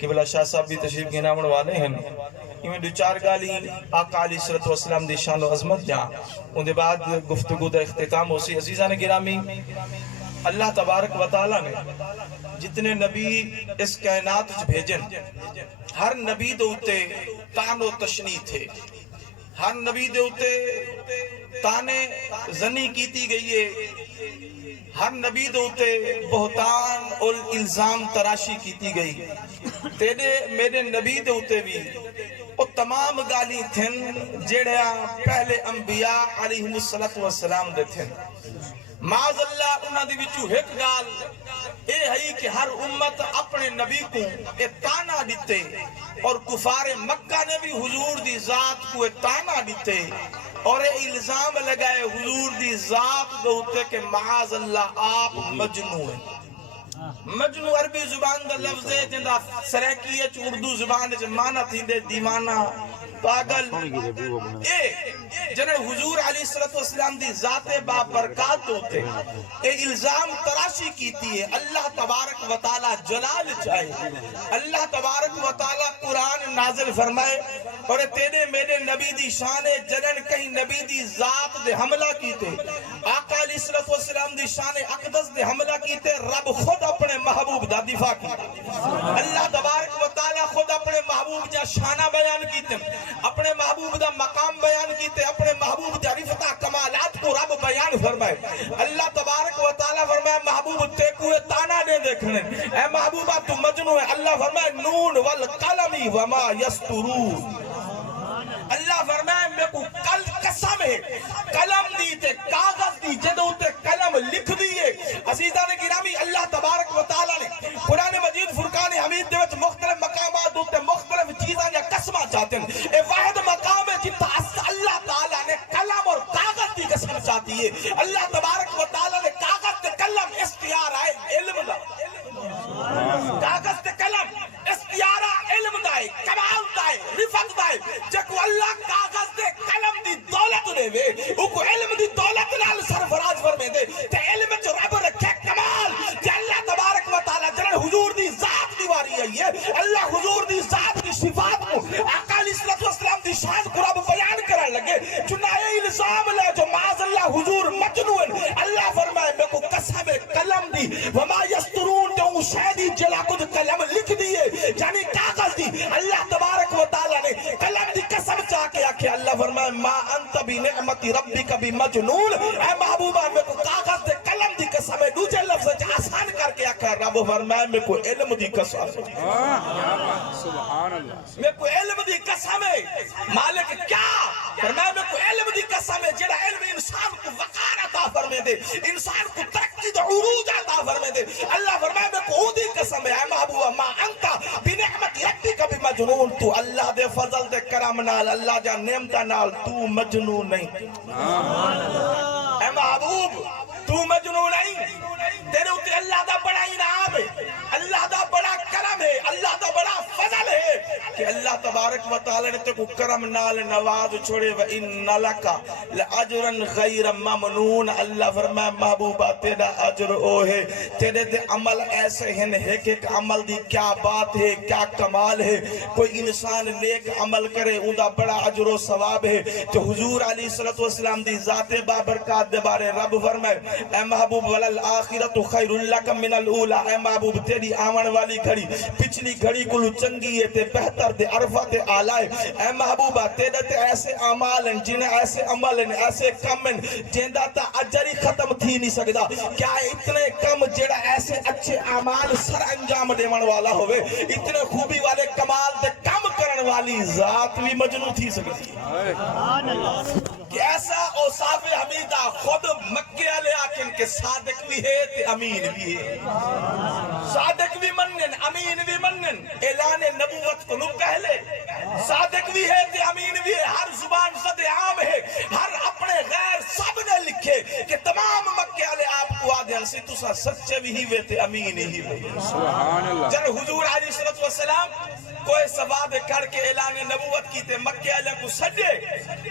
کہ بلا شاہ صاحب بھی تشریف گنامن والے ہیں میں دو چار گالی آقا علیہ الصلوۃ والسلام دی شان و عظمت جہاں ان دے بعد گفتگو دا اختتام ہو سی. عزیزان گرامی، اللہ تبارک و تعالیٰ نے جتنے نبی اس کائنات وچ بھیجن ہر نبی دے اوتے تان و تشنیع تھے، ہر نبی دے اوتے تانے زنی کیتی گئی ہے، ہر نبی دے اوتے بہتان اور الزام تراشی کیتی گئی. تیرے میرے نبی دے اوتے بھی وہ تمام گالی تھن جڑیا پہلے انبیاء علیہ السلام دے تھن. معاذ اللہ انہاں دی وچوں ایک گال اے ہے کہ ہر امت اپنے نبی کو اے تانا دیتے اور کفار مکہ نے بھی حضور دی ذات کو اے تانا دیتے اور اے الزام لگائے حضور دی ذات دوتے کہ معاذ اللہ آپ مجنون ہیں. مجنون عربی زبان دا لفظ ہے جندہ سریکیت اردو زبان دے معنی تھی دے دیوانہ پاگل. جنہاں حضور علیہ السلام دی ذات بابرکات ہوتے اے الزام تراشی کیتی ہے. اللہ تبارک و تعالی جلال چاہے، اللہ تبارک و تعالی قرآن نازل فرمائے اور تیرے میرے نبی دی شان جنہاں کہیں نبی دی ذات دے حملہ کیتے، آقا علیہ السلام دی شان اقدس دے حملہ کیتے، رب خود اپنے محبوب دا دفاع کیتا. اللہ تبارک و تعالی خود اپنے محبوب جا شانہ بیان کیتے، اپنے محبوب دا مقام بیان کیتے، اپنے محبوب دا رفتہ کمالات کو رب بیان فرمائے. اللہ تبارک و تعالی فرمائے محبوب تے کوئے تانا دے دیکھنے، اے محبوبہ تو مجنو ہے. اللہ فرمائے نون والقلمی وما یسترون. اللہ فرمائے میں کو کل قسم ہے قلم دی تے کاغذ دی جدو تے قلم لکھ دیئے. عزیزان گرامی، اللہ تبارک و تعالی نے قرآن مجید فرقان حمید دے وچ مختلف مقامات ہوتے مختلف چیزاں یا قسمہ چاہتے ہیں. اے واحد مقام ہے جتا اللہ تعالی نے قلم اور کاغذ دی قسم چاہتی ہے. اللہ تبارک و تعالی نے کاغذ تے قلم اختیار آئے علم دا، کاغذ تے قلم اختیار علم دائے، کمال دائے، رفت دائے. جکو اللہ کاغذ دے قلم دی دولت دے وے اوکو علم دی دولت نال سرفراز فرمے دے تے علم جو رب رکھے کمال تے اللہ تبارک و تعالی جنہاں حضور دی ذات دیواری آئی ہے. اللہ حضور دی ذات دی صفات کو آقا علیہ السلام دی شان کو رب بیان کرنے لگے. چنائے الزام لے جو معاذ اللہ حضور مجنون. اللہ فرمائے میں کو قسم قلم دی وما یسترون تے اون شے دی جلا کو قلم لکھ دیے یعنی کاغذ دی. اللہ تبارک و تعالی نے قلم دی قسم چاہ کے آکھے. اللہ فرمائے ما انت بنعمت ربک بمجنون. اے محبوبہ میں کو کاغذ دے قلم دی قسم ہے دوسرے لفظ آسان کر کے آکھا. رب فرمائے میں کو علم دی قسم سبحان اللہ، میں کو علم دی قسم ہے. مالک کیا فرمائے میں کو علم دی قسم ہے جڑا علم انسان کو وقار عطا فرمے دے، انسان کو ترقی دے عروج عطا فرمے دے. اللہ فرمائے میں کو دی قسم ہے. اے محبوبہ ما انت بنعمت ربک بمجنون. تو اللہ دے فضل دے کرم نال اللہ جا نعمتاں نال تو مجنون نہیں. اے محبوب تو مجنون نہیں. تیرے اوتے اللہ دا بڑا انعام ہے، اللہ دا بڑا کرم ہے، اللہ دا بڑا فضل ہے کہ اللہ تبارک و تعالی نے تے کو کرم نال نواز چھوڑے. وَإِنَّ لَكَ لَأَجْرًا غَيْرَ مَمْنُونَ. اللہ فرمایا محبوبہ تیرا اجر او ہے. تیرے دے عمل ایسے ہیں ایک ایک عمل دی کیا بات ہے، کیا کمال ہے. کوئی انسان نیک عمل کرے اون دا بڑا اجر و ثواب ہے. تو حضور علیہ السلام دی ذات بابرکات دے بارے رب فرمائے اے محبوب وَلَلْآخِرَةُ خَيْرٌ لَكَ مِنَ الْأُولَىٰ. اے محبوب تیری آون والی گھڑی پچھلی گھڑی کو چنگی ہے تے بہتر تے عرفہ تے آلائے. اے محبوبہ تیرے تے ایسے عمال ہیں جنہیں ایسے عمل ہیں ایسے کم ہیں جندہ تا اجر ہی ختم تھی نہیں سکتا. کیا اتنے کم جڑا ایسے اچھے عمال سر انجام دیون والا ہوئے، اتنے خوبی والے کمال تے کم کرن والی ذات بھی مجنون تھی سکتی کہ ایسا اوصاف حمیدہ خود مکے والے آکن کے صادق بھی ہے تے امین بھی ہے. صادق بھی منن امین بھی منن. اعلان نبوت کو لوگ پہلے صادق بھی ہے تے امین بھی ہے. ہر زبان صد عام ہے، ہر اپنے غیر سب نے لکھے کہ تمام مکے والے آپ کو آدھیں سے تسا سچے بھی ہی وے تے امین ہی وے سبحان اللہ جن حضور علیہ الصلوۃ والسلام کوئی سواد کر کے اعلان نبوت کی تے مکے والے کو سجے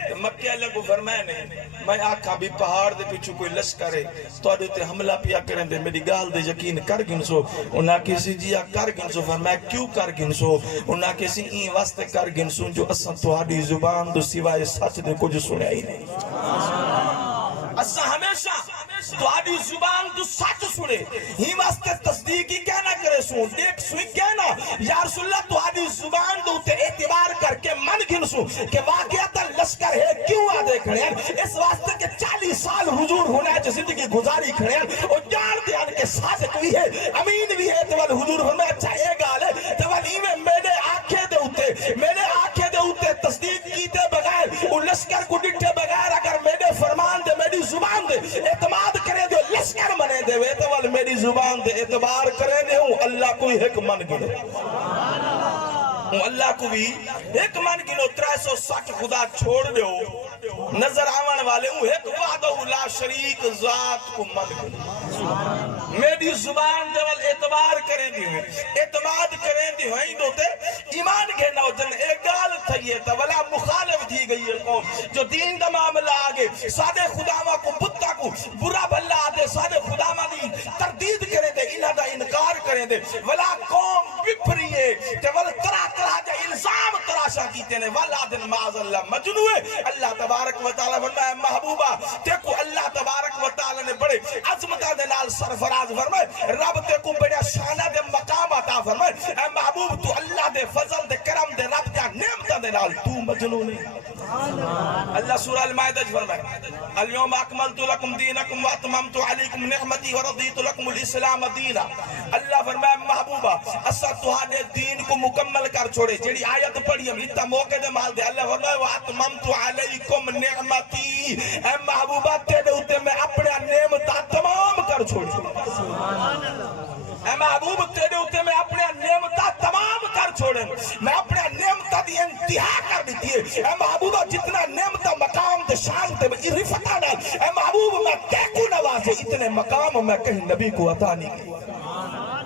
تے مکے والے کو فرمایا نہیں میں آکھاں بھی پہاڑ دے پیچھے کوئی لشکر ہے تواڈے تے حملہ پیا کرن دے میری گال دے یقین کر گنسو انہاں کسی جیا کر گنسو فرمایا کیوں کر گنسو انہاں کسی این واسطے کر گنسو جو اساں تہاڈی زبان تو سوائے سچ دے کچھ سنیا ہی نہیں اساں ہمیشہ تہاڈی زبان تو سچ سنے ہی واسطے تصدیق ہی کہنا کرے سون ایک سوئی کہنا یا رسول اللہ تہاڈی زبان تو تے اعتبار کر کے من گنسو کہ واقعتا لشکر ہے کیوں آدھے کھڑے ہیں اس واسطے کہ 40 سال حضور ہونا ہے جو زندگی گزاری کھڑے ہیں اور جان دیان کے صادق بھی ہے امین بھی ہے تو حضور فرمایا اچھا ایک گال ہے تو میں میرے آنکھیں دے اوتے تصدیق کیتے بغیر ان لشکر کو ڈٹھے بغیر اگر میرے فرمان دے میری زبان دے اعتماد کرے دے لشکر منے دے وے تو میری زبان دے اعتبار کرے دے ہوں اللہ کوئی حق من گنو اللہ کو بھی ایک من گنو 360 خدا چھوڑ دیو نظر آون والے ہوں ایک وحدہ لا شریک ذات کو من گنو میری زبان دے وال اعتبار کریں دی ہوئے اعتماد کریں دی ہوئیں دوتے ایمان کے نوجن ایک گال تھئیے تا ولا مخالف تھی گئی ہے قوم جو دین دا معاملہ آگے سادے خداما کو بتا کو برا بھلا آدھے سادے خداما دی تردید کریں دے انہا دا انکار کریں دے ولا قوم بپریے کہ ول طرح طرح جا الزام تراشا کیتے نے ولا دن معاذ اللہ مجنوے اللہ تبارک و تعالی فرمائے محبوبہ دیکھو اللہ تبارک و تعالی نے بڑے عظمتہ دے نال سرفراز فرمائے رب تے کو بڑا شانہ دے مقام عطا فرمائے اے محبوب تو اللہ دے فضل دے کرم دے رب دے نعمتہ دے نال تو مجنون ہے اللہ سورہ المائدہ فرمائے اليوم اکملت لکم دینکم واتممت علیکم نعمتی ورضیت لکم الاسلام دینا اللہ فرمائے محبوبہ اسا تہاڈے دین کو مکمل کر چھوڑے جیڑی آیت پڑھی ہم اتنا موقع دے مال دے اللہ فرمائے واتممت علیکم نعمتی اے محبوبہ تیرے اوتے میں اپنے نعمتاں تمام کر چھوڑے اے محبوب تیرے اوتے میں اپنے نعمتاں تمام کر چھوڑے میں اپنے نعمتاں دی انتہا کر دیتی ہے اے محبوبہ جتنا نعمتاں مقام دے شان دے رفتہ نہ اے محبوب میں تیکو نوازے اتنے مقام میں کہیں نبی کو عطا نہیں کی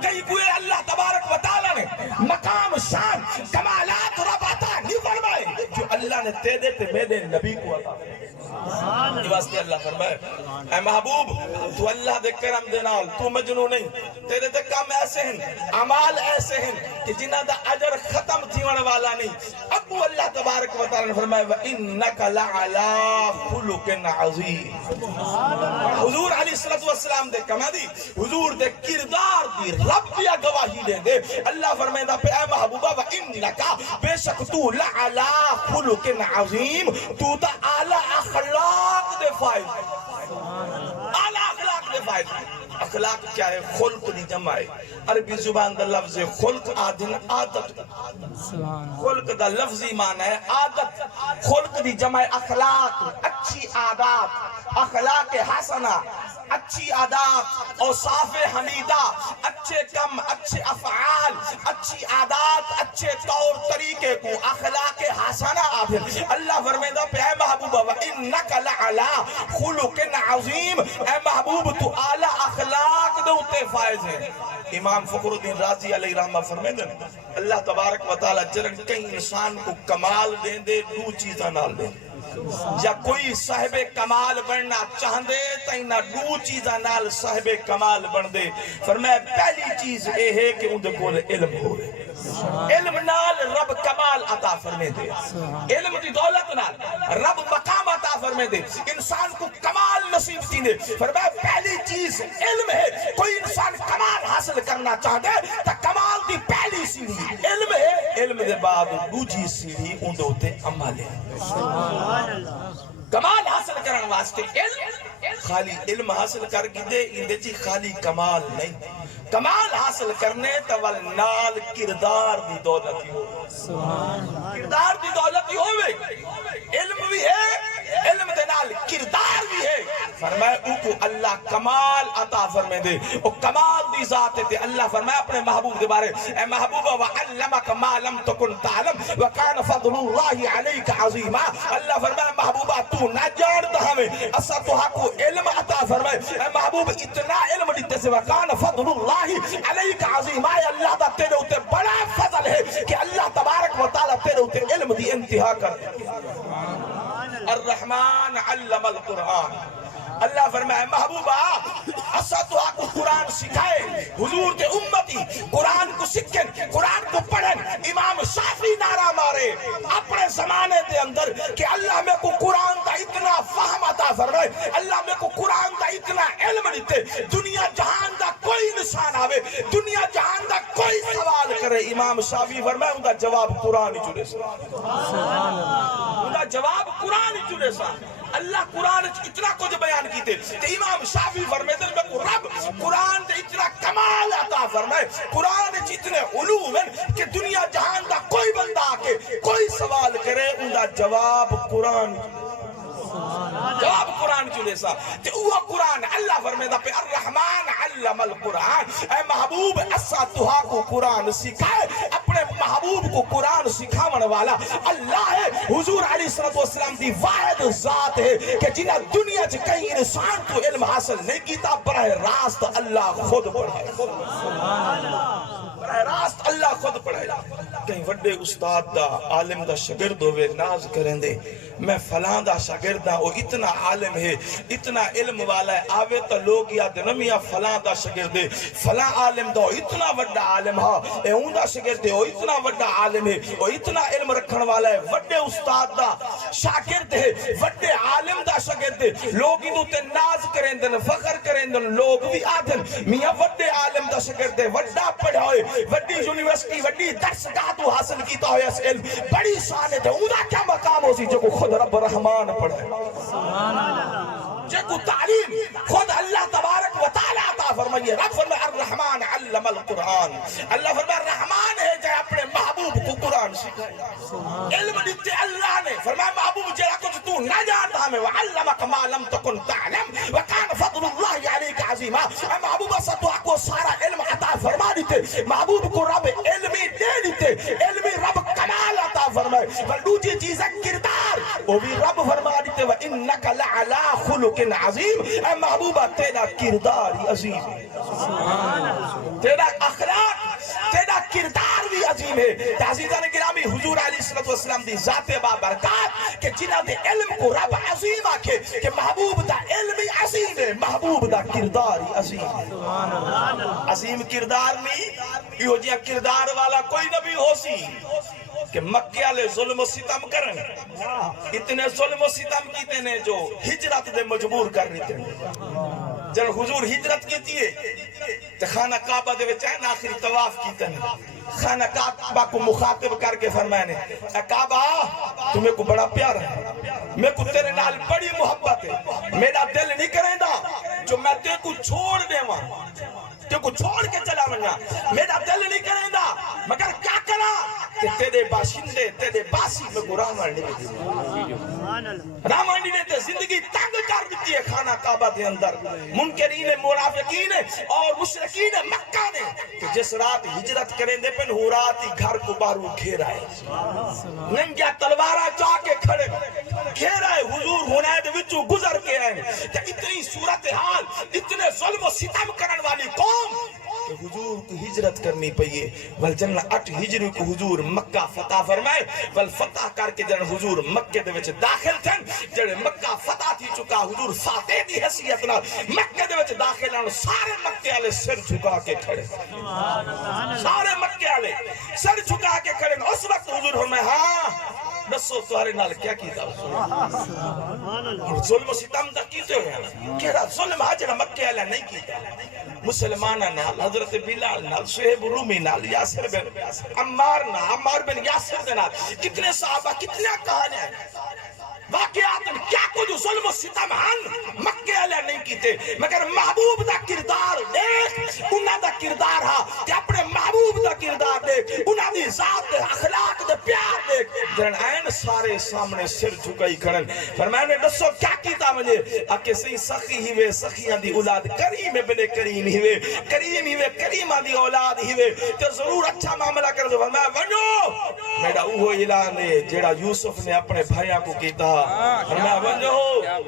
کہیں کوئی اللہ تبارک و تعالی نے مقام شان کمالات رب عطا نہیں فرمائے جو اللہ نے تیرے تے میرے نبی کو عطا یہ واسطے اللہ فرمائے اے محبوب تو اللہ دے کرم دے نال تو مجنون نہیں تیرے دے کام ایسے ہیں عمال ایسے ہیں کہ جنہ دا اجر ختم تھیون والا نہیں ابو اللہ تبارک و تعالی نے فرمائے وَإِنَّكَ لَعَلَىٰ خُلُقٍ عَظِيمٍ حضور علیہ السلام دے کما دی حضور دے کردار دی رب دیا گواہی دے دے اللہ فرمائے دا پہ اے محبوبہ وَإِنَّكَ بے شک تو لَعَلَىٰ خُلُقٍ عَظِيمٍ تو تا اعلیٰ اخلاق دے فائد اعلیٰ اخلاق دے فائد اخلاق کیا ہے خلق دی جمع ہے عربی زبان دا لفظ خلق آدھن عادت خلق دا لفظی معنی ہے عادت خلق دی جمع اخلاق اچھی عادات اخلاق حسنہ اچھی عادات اوصاف حمیدہ اچھے کم اچھے افعال اچھی عادات اچھے طور طریقے کو اخلاق حسنہ آدھن اللہ فرمیدہ پہ اے محبوبہ وَإِنَّكَ لَعَلَىٰ خُلُقٍ عَظِيمٍ اے محبوب تو اعلیٰ اخلاق دوتے فائز ہیں امام فخر الدین رازی علیہ رحمہ فرمیدہ اللہ تبارک و تعالی جرن کئی انسان کو کمال دیں دے دو چیزاں نال دیں یا کوئی صاحب کمال بننا چاہندے تینا دو چیزاں نال صاحب کمال بن دے فرمایا پہلی چیز اے ہے کہ ان دے کول علم ہو علم نال رب کمال عطا فرمے دے علم دی دولت نال رب مقام عطا فرمے دے انسان کو کمال نصیب تھی دے فرمایا پہلی چیز علم ہے کوئی انسان کمال حاصل کرنا چاہتے تا کمال دی پہلی سیڑھی علم ہے علم دے بعد دوجی سیڑھی ان دوتے عمل ہے کمال حاصل کرن واسطے علم خالی علم حاصل کر گئے اندے جی خالی کمال نہیں کمال حاصل کرنے تول نال کردار دی دولت ہی ہو کردار دی دولت ہی ہوئے علم بھی ہے علم دے نال کردار بھی ہے فرمائے او کو اللہ کمال عطا فرمائے دے او کمال دی ذات تے اللہ فرمائے اپنے محبوب دے بارے اے محبوب وعلمک ما لم تکن تعلم وکان فضل اللہ علیک عظیما اللہ فرمائے محبوبہ تو نہ جانتا ہمیں اسا تو کو علم عطا فرمائے اے محبوب اتنا علم دیتے سے وکان فضل اللہ علیک عظیما اللہ دا تیرے اوتے بڑا فضل ہے کہ اللہ تبارک و تعالی تیرے اوتے علم دی انتہا کر الرحمن علم القرآن اللہ فرمائے محبوبہ اسا تو آپ کو قرآن سکھائے حضور کے امتی قرآن کو سکھیں قرآن کو پڑھیں امام شافعی نعرہ مارے اپنے زمانے دے اندر کہ اللہ میں کو قرآن دا اتنا فہم عطا فرمائے اللہ میں کو قرآن دا اتنا علم دیتے دنیا جہان دا کوئی نشان آوے دنیا جہان دا کوئی سوال کرے امام شافعی فرمائے ان دا جواب قرآن ہی چلے سا ان دا جواب قرآن ہی چلے سا اللہ قرآن اتنا کچھ بیان کیتے کہ امام شافعی فرمائے میں کو رب قرآن دے اتنا کمال عطا فرمائے قرآن اتنے علوم ہیں کہ دنیا جہان دا کوئی بندہ آکے کوئی سوال کرے ان دا جواب قرآن جواب قرآن چلے سا تے اوہ قرآن اللہ فرمائے دا پہ الرحمن علم القرآن اے محبوب اسا توہا کو قرآن سکھائے اپنے محبوب کو قرآن سکھاون والا اللہ ہے حضور علیہ السلام دی واحد ذات ہے کہ جنہ دنیا چ کہیں انسان کو علم حاصل نہیں کیتا براہ راست اللہ خود پڑھائے براہ راست اللہ خود پڑھائے کہیں وڈے استاد دا عالم دا شگرد ہوئے ناز کریں دے میں فلاں دا شاگرد ہوں وہ اتنا عالم ہے اتنا علم والا ہے آوے تو لوگ یاد نمیاں فلاں دا شاگرد ہے فلاں عالم دا اتنا وڈا عالم ہے اے اون دا شاگرد ہے وہ اتنا وڈا عالم ہے وہ اتنا علم رکھن والا ہے وڈے استاد دا شاگرد ہے وڈے عالم دا شاگرد ہے لوگ ادھو تے ناز کریں دن فخر کریں دن لوگ بھی آدھن میاں وڈے عالم دا شاگرد ہے وڈا پڑھا ہوئے وڈی یونیورسٹی وڈی درسگاہ تو حاصل کیتا ہوئے اس علم بڑی شانت ہے اون دا کیا مقام ہو سی جو کو خود رب رحمان پڑھے جے کو تعلیم خود اللہ تبارک و تعالی عطا فرمائیے رب فرمائے الرحمن علم القرآن اللہ فرمائے الرحمن ہے جے اپنے محبوب کو قرآن سکھائے علم دیتے اللہ نے فرمائے محبوب جے کچھ تو نہ جانتا ہمیں وعلمک ما لم تکن تعلم وکان فضل اللہ علیک عظیما اے محبوب اسا تو کو سارا علم عطا فرما دیتے محبوب کو رب علمی دے دیتے علمی رب کمال عطا فرمائے پر دوسری چیز ہے کردار وہ بھی رب فرما دیتے وَإِنَّكَ لَعَلَىٰ خُلُقٍ عَظِيمٍ اے محبوبہ تیرا کردار عظیم ہے تیرا اخلاق تیرا کردار بھی عظیم ہے تعزیزان گرامی حضور علیہ السلام دی ذات بابرکات کہ جنہ دے علم کو رب عظیم آکھے کہ محبوب دا علم عظیم ہے محبوب دا کردار عظیم ہے عظیم کردار نہیں یہ ہو جیا کردار والا کوئی نبی ہو سی کہ مکہ والے ظلم و ستم کرن اتنے ظلم و ستم کیتے نے جو ہجرت دے مجبور کر رہے تھے جن حضور ہجرت کیتی ہے تو خانہ کعبہ دے وچ ہے آخری طواف کیتے ہیں خانہ کعبہ کو مخاطب کر کے فرمائے نے اے کعبہ تمہیں کو بڑا پیار ہے میں کو تیرے نال بڑی محبت ہے میرا دل نہیں کریں دا جو میں تے کو چھوڑ دے ماں تے کو چھوڑ کے چلا منگا میرا دل نہیں کریں دا مگر کیا کرا کہ تیرے باشندے تیرے باسی میں کو رامانڈی دیتی رامانڈی نے تے زندگی تنگ کر دیتی ہے خانہ کعبہ دے اندر منکرین منافقین اور مشرکین مکہ نے کہ جس رات ہجرت کریں دے پن ہو رات ہی گھر کو بارو گھیرا ہے ننگیا تلوارہ جا کے کھڑے گھیرا ہے حضور ہونا ہے دے وچو گزر کے آئیں کہ اتنی صورتحال اتنے ظلم و ستم کرن والی قوم کہ حضور کو ہجرت کرنی پئیے والجنہ 8 ہجری کو حضور مکہ فتح فرمائے والفتح کر کے جن حضور مکہ دے وچ داخل تھن جڑے مکہ فتح تھی چکا حضور فاتح دی حیثیت نال مکہ دے وچ داخل ہن سارے مکے والے سر جھکا کے کھڑے سارے مکے والے سر جھکا کے کھڑے اس وقت حضور فرمائے ہاں دسو تمہارے نال کیا کیتا اور ظلم و ستم دا کیتے ہوئے کیڑا ظلم حاجر مکے والا نہیں کیتا مسلمانہ نال حضرت بلال نال صہیب رومی نال یاسر بن عمار بن یاسر دے نال کتنے صحابہ کتنے کہانے ہیں واقعات کیا کچھ ظلم و ستم ہن مکے والے نہیں کیتے مگر محبوب دا کردار دیکھ انہاں دا کردار ہا کہ اپنے محبوب دا کردار دیکھ انہاں دی ذات دے اخلاق دے پیار دیکھ جن این سارے سامنے سر جھکائی کھڑن فرمایا نے دسو کیا کیتا مجھے اکے سی سخی ہی وے سخیاں دی اولاد کریم ابن کریم ہی وے کریم ہی وے کریمہ دی اولاد ہی وے تو ضرور اچھا معاملہ کر دو فرمایا ونجو میرا اوہ اعلان ہے جیڑا یوسف نے اپنے بھائیاں کو کیتا فرمایا ونجو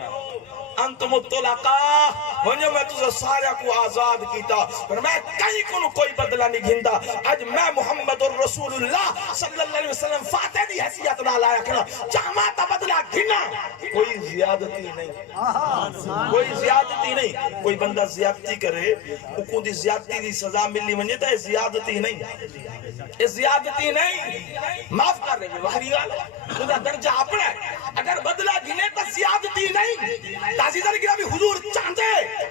انتم الطلقاء ونجو میں تجھے سارے کو آزاد کیتا پر میں کہیں کو کوئی بدلہ نہیں گھندا آج میں محمد الرسول اللہ صلی اللہ علیہ وسلم فاتح دی حیثیت نہ لایا کرنا چاہماتا بدلہ گھنا کوئی زیادتی نہیں کوئی زیادتی نہیں کوئی بندہ زیادتی کرے اکوں دی زیادتی دی سزا ملی ونجے تو زیادتی نہیں یہ زیادتی نہیں معاف کر رہے وحری والا خدا درجہ اپنا ہے اگر بدلہ گھنے تو زیادتی نہیں عزیزان گرامی حضور چاہتے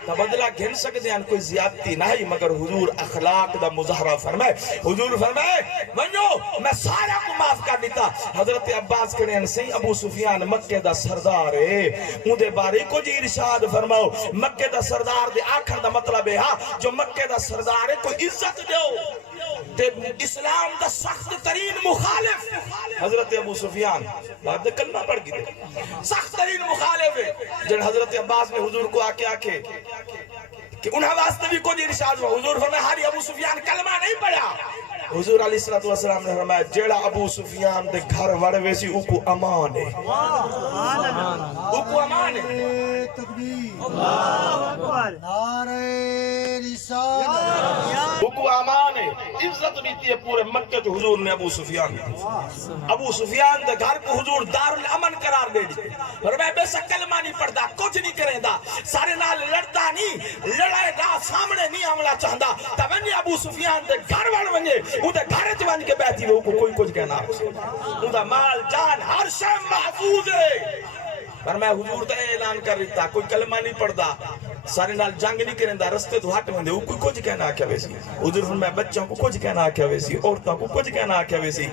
تو بدلہ گھن سکتے ہیں کوئی زیادتی نہیں مگر حضور اخلاق دا مظاہرہ فرمائے حضور فرمائے ونجو میں سارا کو معاف کر دیتا حضرت عباس کہنے ہیں سہی ابو سفیان مکہ دا سردار ہے ان دے بارے کو جی ارشاد فرماؤ مکہ دا سردار دے آخر دا مطلب ہے جو مکہ دا سردار ہے کوئی عزت دیو اسلام دا سخت ترین مخالف حضرت ابو سفیان بعد کلمہ پڑھ گئی سخت ترین مخالف ہے جن حضرت عباس نے حضور کو آکے کہ انہاں واسطے بھی کوئی ارشاد ہوا حضور فرمایا ہاری ابو سفیان کلمہ نہیں پڑھا حضور علیہ السلام نے فرمایا جیڑا ابو سفیان دے گھر وڑ ویسی اوکو امان ہے اوکو امان ہے تکبیر اللہ اکبر نعرہ رسالت اوکو امان ہے عزت بیتی ہے پورے مکہ جو حضور نے ابو سفیان دے گھر کو حضور دار الامن قرار دے دی فرمایا بے سا کلمہ نہیں پڑھدا کچھ نہیں کریں دا سارے نال لڑتا نہیں لڑائے دا سامنے نہیں عملہ چاہندا تونی ابو سفیان دے گھر وڑ ونجے اندھے گھر چوان کے بیٹھی وہ کوئی کچھ کہنا اندھا مال جان ہر شے محفوظ ہے پر میں حضور تا اعلان کر رہی تھا کوئی کلمہ نہیں پڑھدا سارے نال جنگ نہیں کریں دا رستے تو ہٹ مندے وہ کوئی کچھ کہنا آکیا ویسی حضور فرمایا بچوں کو کچھ کہنا آکیا ویسی عورتوں کو کچھ کہنا آکیا ویسی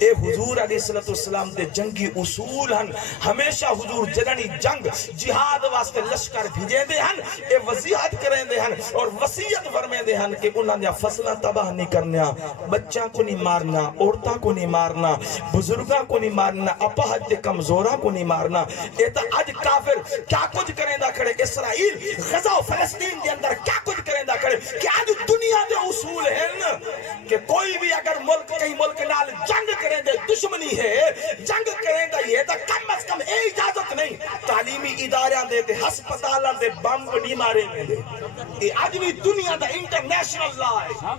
اے حضور علیہ السلام دے جنگی اصول ہن ہمیشہ حضور جگنی جنگ جہاد واسطے لشکر بھیجیں دے ہن اے وضیحت کریں دے ہن اور وصیت فرمیں دے ہن کہ انہاں دیا فصلہ تباہ نہیں کرنا بچہ کو نہیں مارنا عورتوں کو نہیں مارنا بزرگاں کو نہیں مارنا اپہد کمزوراں کو نہیں مارنا اے تا آج کافر کیا کچھ کریں دا کھڑے اسرائیل غزہ و فلسطین کے اندر کیا کچھ کریں دا کھڑے کہ آج دنیا دے اصول ہیں کہ کوئی بھی اگر ملک کہیں ملک نال جنگ کریں دے دشمنی ہے جنگ کریں دا یہ دا کم از کم اے اجازت نہیں تعلیمی اداریاں دے تے ہسپتالاں دے بمب نہیں مارے میں دے یہ آج بھی دنیا دا انٹرنیشنل لا ہے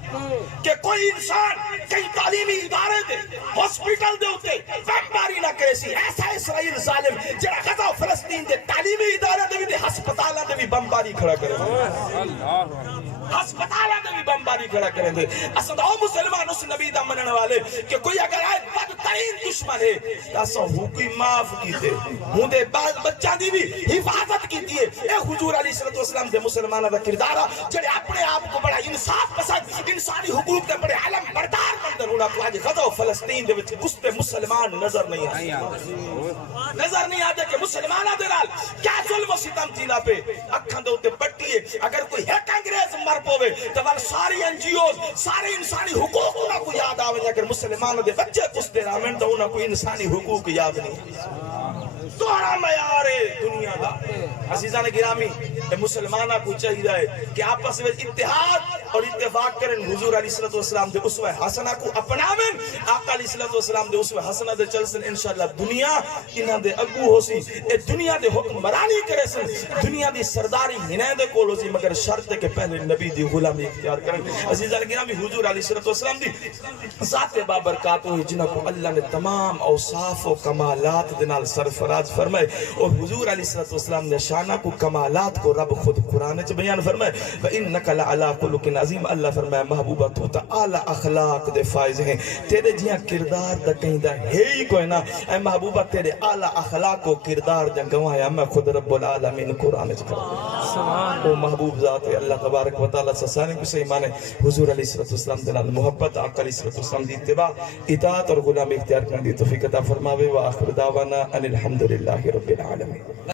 کہ کوئی انسان کہیں تعلیمی ادارے دے ہسپیٹل دے ہوتے بمباری نہ کرے سی ایسا اسرائیل ظالم جڑا غزہ و فلسطین دے تعلیمی ادارے دے بھی دے ہسپتالاں دے بھی بمباری کھڑا کریں ہسپتالاں دے بھی بمباری کھڑا کریں دے اصلا او مسلمان اس نبی دا منن والے کہ کوئی اگر آئے بدترین دشمن ہے تاسا حقوقی معاف کیتے ہوں دے بچہ دی بھی حفاظت کیتی ہے اے حضور علیہ السلام دے مسلمانہ دا کردارہ جڑے اپنے آپ کو بڑا انصاف پسند انسانی حقوق دے بڑے علم بردار مندر ہونا تو آج غزہ و فلسطین دے وچ کس پہ مسلمان نظر نہیں آتے کہ مسلمانہ دے نال کیا ظلم و ستم تینا پہ اکھاں دے ہوتے پٹی ہے اگر کوئی ایک انگریز مر پوے تو وال ساری NGOs سارے انسانی حقوق انہاں کو یاد آویں اگر مسلمانہ دے بچے کس دے رامن تو انہاں کو انسانی حقوق یاد نہیں دوہرا معیار دنیا دا عزیزان گرامی مسلمانہ کو چاہیے ہے کہ آپس میں اتحاد اور اتفاق کریں حضور علیہ السلام دے اسوہ حسنہ کو اپناویں آقا علیہ السلام دے اسوہ حسنہ دے چل سن انشاءاللہ دنیا انہاں دے اگو ہو سی اے دنیا دے حکمرانی کرے سن دنیا دی سرداری ہنے دے کول ہو سی مگر شرط ہے کہ پہلے نبی دی غلامی اختیار کریں عزیزان گرامی حضور علیہ السلام دی ذات بابرکات ہوئی جنہ کو اللہ نے تمام اوصاف و کمالات دنال سرفراز فرمائے اور حضور علیہ السلام نے شانہ کو کمالات کو رب خود قرآن چ بیان فرمائے فَإِنَّكَ لَعَلَىٰ خُلُقٍ عَظِيمٍ اللہ فرمائے محبوبہ تو تا اعلیٰ اخلاق دے فائز ہیں تیرے جیاں کردار دا کہیں دا ہے ہی کوئی نا اے محبوبہ تیرے اعلیٰ اخلاق و کردار دا گوایا میں خود رب العالمین قرآن چ کروں او محبوب ذات ہے اللہ تبارک و تعالی سسانے کو سے ایمان ہے حضور علیہ السلام دے نال محبت آقا علیہ السلام دی اتباع اطاعت اور غلامی اختیار کرنے دی توفیق عطا فرماوے وآخر دعوانا ان الحمدللہ رب العالمین